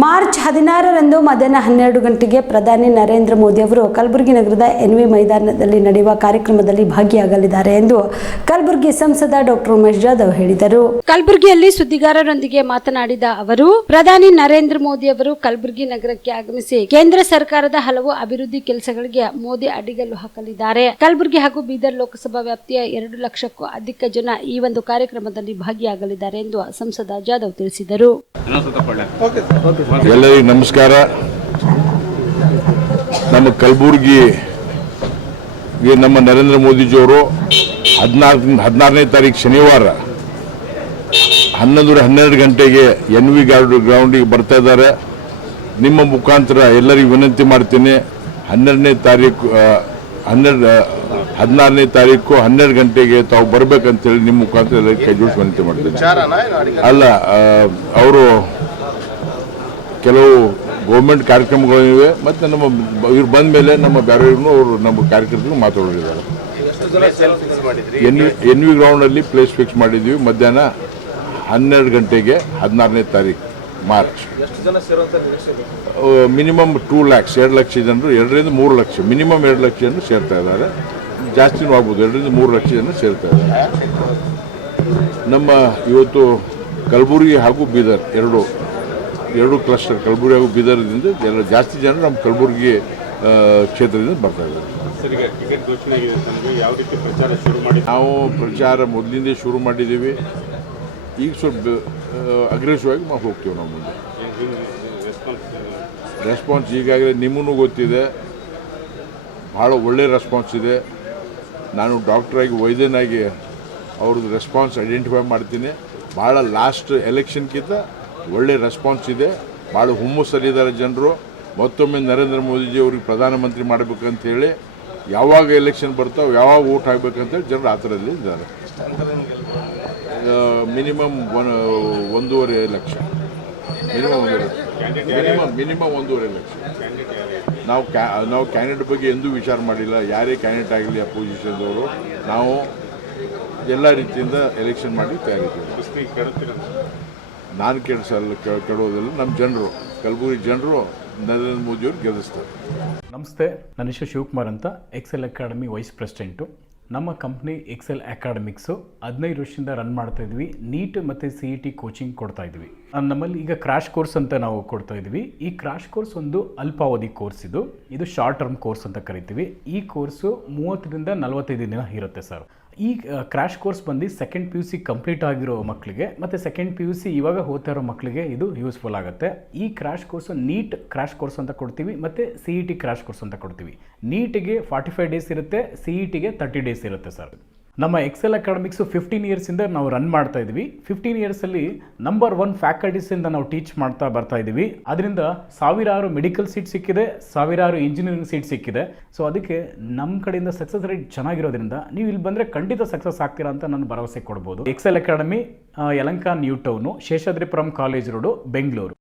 March 16ರಂದು ಮಧ್ಯಾಹ್ನ 12 ಗಂಟೆಗೆ ಪ್ರಧಾನಿ ನರೇಂದ್ರ ಮೋದಿ ಅವರು ಕಲಬುರಗಿ ನಗರದ ಎನ್ವಿ ಮೈದಾನದಲ್ಲಿ ನಡೆಯುವ ಕಾರ್ಯಕ್ರಮದಲ್ಲಿ ಭಾಗಿಯಾಗಲಿದ್ದಾರೆ ಎಂದು ಕಲಬುರಗಿ ಸಂಸದ ಡಾಕ್ಟರ್ ಉಮೇಶ್ ಜಾಧವ್ ಹೇಳಿದರು. ಕಲಬುರಗಿಯಲ್ಲಿ ಸುದ್ದಿಗಾರರೊಂದಿಗೆ ಮಾತನಾಡಿದ ಅವರು, ಪ್ರಧಾನಿ ನರೇಂದ್ರ ಮೋದಿ ಅವರು ಕಲಬುರಗಿ ನಗರಕ್ಕೆ ಆಗಮಿಸಿ ಕೇಂದ್ರ ಸರ್ಕಾರದ ಹಲವು ಅಭಿವೃದ್ಧಿ ಕೆಲಸಗಳಿಗೆ ಮೋದಿ ಅಡಿಗಲ್ಲು ಹಾಕಲಿದ್ದಾರೆ. ಕಲಬುರಗಿ ಹಾಗೂ ಬೀದರ್ ಲೋಕಸಭಾ ವ್ಯಾಪ್ತಿಯ 2 ಲಕ್ಷಕ್ಕೂ ಅಧಿಕ ಜನ ಈ ಒಂದು ಕಾರ್ಯಕ್ರಮದಲ್ಲಿ ಭಾಗಿಯಾಗಲಿದ್ದಾರೆ ಎಂದು ಸಂಸದ ಜಾಧವ್ ತಿಳಿಸಿದರು. ಎಲ್ಲರಿಗೂ ನಮಸ್ಕಾರ. ನಮ್ಮ ಕಲಬುರಗಿ ನಮ್ಮ ನರೇಂದ್ರ ಮೋದಿಜಿಯವರು 16ನೇ ತಾರೀಕು ಶನಿವಾರ 12 ಗಂಟೆಗೆ ಎನ್ವಿ ಗ್ರೌಂಡಿಗೆ ಬರ್ತಾ ಇದ್ದಾರೆ. ನಿಮ್ಮ ಮುಖಾಂತರ ಎಲ್ಲರಿಗೂ ವಿನಂತಿ ಮಾಡ್ತೀನಿ, 16ನೇ ತಾರೀಕು 12 ಗಂಟೆಗೆ ತಾವು ಬರ್ಬೇಕಂತೇಳಿ ನಿಮ್ಮ ಮುಖಾಂತರ ಎಲ್ಲರಿಗೂ ಕೈ ಜೋಡಿಸಿ ವಿನಂತಿ ಮಾಡ್ತೀನಿ. ಅಲ್ಲ, ಅವರು ಕೆಲವು ಗೌರ್ಮೆಂಟ್ ಕಾರ್ಯಕ್ರಮಗಳಿವೆ ಮತ್ತು ನಮ್ಮ ಇವ್ರು ಬಂದ ಮೇಲೆ ನಮ್ಮ ಬೇರೆಯವ್ರನ್ನೂ ಅವರು ನಮ್ಮ ಕಾರ್ಯಕರ್ತರು ಮಾತಾಡಿದ್ದಾರೆ. ಎನ್ ವಿ ಗ್ರೌಂಡಲ್ಲಿ ಪ್ಲೇಸ್ ಫಿಕ್ಸ್ ಮಾಡಿದ್ವಿ. ಮಧ್ಯಾಹ್ನ 12 ಗಂಟೆಗೆ 16ನೇ ತಾರೀಕು ಮಾರ್ಚ್. ಮಿನಿಮಮ್ 2 lakhs 2 ಲಕ್ಷ ಜನರು, 2 ರಿಂದ 3 ಲಕ್ಷ, ಮಿನಿಮಮ್ 2 ಲಕ್ಷ ಜನರು ಸೇರ್ತಾ ಇದ್ದಾರೆ. ಜಾಸ್ತಿನೂ ಆಗ್ಬೋದು, 2 ರಿಂದ 3 ಲಕ್ಷ ಜನ ಸೇರ್ತಾ ಇದ್ದಾರೆ. ನಮ್ಮ ಇವತ್ತು ಕಲಬುರಗಿ ಹಾಗೂ ಬೀದರ್ ಎರಡು ಕ್ಲಸ್ಟರ್, ಕಲಬುರಗಿ ಹಾಗೂ ಬೀದರ್ದಿಂದ ಎಲ್ಲ ಜಾಸ್ತಿ ಜನ ನಮ್ಮ ಕಲಬುರಗಿ ಕ್ಷೇತ್ರದಿಂದ ಬರ್ತಾ ಇದ್ದಾರೆ. ನಾವು ಪ್ರಚಾರ ಮೊದಲಿಂದ ಶುರು ಮಾಡಿದ್ದೀವಿ. ಈಗ ಸ್ವಲ್ಪ ಅಗ್ರೆಸಿವ್ ಆಗಿ ಹೋಗ್ತೀವಿ ನಾವು ಮುಂದೆ. ರೆಸ್ಪಾನ್ಸ್ ಈಗಾಗಲೇ ನಿಮಗೂ ಗೊತ್ತಿದೆ, ಭಾಳ ಒಳ್ಳೆಯ ರೆಸ್ಪಾನ್ಸ್ ಇದೆ. ನಾನು ಡಾಕ್ಟ್ರಾಗಿ ವೈದ್ಯನಾಗಿ ಅವ್ರದ್ದು ರೆಸ್ಪಾನ್ಸ್ ಐಡೆಂಟಿಫೈ ಮಾಡ್ತೀನಿ. ಭಾಳ ಲಾಸ್ಟ್ ಎಲೆಕ್ಷನ್ಗಿಂತ ಒಳ್ಳೆ ರೆಸ್ಪಾನ್ಸ್ ಇದೆ. ಭಾಳ ಹುಮ್ಮಸ್ಸಲ್ಲಿದ್ದಾರೆ ಜನರು. ಮತ್ತೊಮ್ಮೆ ನರೇಂದ್ರ ಮೋದಿಜಿ ಅವ್ರಿಗೆ ಪ್ರಧಾನಮಂತ್ರಿ ಮಾಡಬೇಕಂತ ಹೇಳಿ, ಯಾವಾಗ ಎಲೆಕ್ಷನ್ ಬರ್ತಾವೆ, ಯಾವಾಗ ವೋಟ್ ಹಾಕಬೇಕಂತೇಳಿ ಜನರು ಆ ಥರದಲ್ಲಿ ಇದ್ದಾರೆ. Minimum 1.5 lakh, minimum 1.5 lakh. ನಾವು ಕ್ಯಾಂಡಿಡೇಟ್ ಬಗ್ಗೆ ಎಂದೂ ವಿಚಾರ ಮಾಡಿಲ್ಲ. ಯಾರೇ ಕ್ಯಾಂಡಿಡೇಟ್ ಆಗಲಿ ಅಪೋಸಿಷನ್ದವರು, ನಾವು ಎಲ್ಲ ರೀತಿಯಿಂದ ಎಲೆಕ್ಷನ್ ಮಾಡಿ ತಯಾರಿದ್ದೀವಿ. ನಾನು ಕೆಡೋದಿಲ್ಲ. ನಮ್ಮ ಜನರು, ಕಲಬುರಗಿ ಜನರು ನರೇಂದ್ರ ಮೋದಿಯವರು ಗೆಲ್ಲಿಸ್ತಾರೆ. ನಮಸ್ತೆ, ನನ್ನ ಹೆಸರು ಶಿವಕುಮಾರ್ ಅಂತ, ಎಕ್ಸೆಲ್ ಅಕಾಡೆಮಿ ವೈಸ್ ಪ್ರೆಸಿಡೆಂಟು. ನಮ್ಮ ಕಂಪ್ನಿ ಎಕ್ಸೆಲ್ ಅಕಾಡೆಮಿಕ್ಸು 15 ವರ್ಷದಿಂದ ರನ್ ಮಾಡ್ತಾ ಇದ್ವಿ. ನೀಟ್ ಮತ್ತು CET ಕೋಚಿಂಗ್ ಕೊಡ್ತಾ ಇದ್ವಿ. ನಮ್ಮಲ್ಲಿ ಈಗ ಕ್ರಾಶ್ ಕೋರ್ಸ್ ಅಂತ ನಾವು ಕೊಡ್ತಾ ಇದ್ವಿ. ಈ ಕ್ರಾಶ್ ಕೋರ್ಸ್ ಒಂದು ಅಲ್ಪಾವಧಿ ಕೋರ್ಸ್. ಇದು ಶಾರ್ಟ್ ಟರ್ಮ್ ಕೋರ್ಸ್ ಅಂತ ಕರಿತೀವಿ. ಈ ಕೋರ್ಸು 30 ರಿಂದ 45 ದಿನ ಇರುತ್ತೆ ಸರ್. ಈ ಕ್ರ್ಯಾಶ್ ಕೋರ್ಸ್ ಬಂದು ಸೆಕೆಂಡ್ PUC ಕಂಪ್ಲೀಟ್ ಆಗಿರೋ ಮಕ್ಕಳಿಗೆ ಮತ್ತು ಸೆಕೆಂಡ್ PUC ಇವಾಗ ಓದ್ತಾ ಇರೋ ಮಕ್ಕಳಿಗೆ ಇದು ಯೂಸ್ಫುಲ್ ಆಗುತ್ತೆ. ಈ crash course NEET crash course ಅಂತ ಕೊಡ್ತೀವಿ ಮತ್ತು CET ಕ್ರ್ಯಾಶ್ ಕೋರ್ಸ್ ಅಂತ ಕೊಡ್ತೀವಿ. ನೀಟಿಗೆ 45 ಡೇಸ್ ಇರುತ್ತೆ, CETಗೆ 30 ಡೇಸ್ ಇರುತ್ತೆ ಸರ್. ನಮ್ಮ ಎಕ್ಸೆಲ್ ಅಕಾಡೆಮಿಕ್ಸು 15 ಇಯರ್ಸಿಂದ ನಾವು ರನ್ ಮಾಡ್ತಾ ಇದ್ವಿ. 15 ಇಯರ್ಸಲ್ಲಿ ನಂಬರ್ 1 ಫ್ಯಾಕಲ್ಟೀಸಿಂದ ನಾವು ಟೀಚ್ ಮಾಡ್ತಾ ಬರ್ತಾ ಇದ್ದೀವಿ. ಅದರಿಂದ ಸಾವಿರಾರು ಮೆಡಿಕಲ್ ಸೀಟ್ ಸಿಕ್ಕಿದೆ, ಸಾವಿರಾರು ಇಂಜಿನಿಯರಿಂಗ್ ಸೀಟ್ ಸಿಕ್ಕಿದೆ. ಸೊ ಅದಕ್ಕೆ ನಮ್ಮ ಕಡೆಯಿಂದ ಸಕ್ಸಸ್ ರೇಟ್ ಚೆನ್ನಾಗಿರೋದ್ರಿಂದ ನೀವು ಇಲ್ಲಿ ಬಂದರೆ ಖಂಡಿತ ಸಕ್ಸಸ್ ಆಗ್ತೀರಾ ಅಂತ ನಾನು ಭರವಸೆ ಕೊಡ್ಬೋದು. Excel Academy Yelahanka new town, Seshadripuram college road, Bengaluru.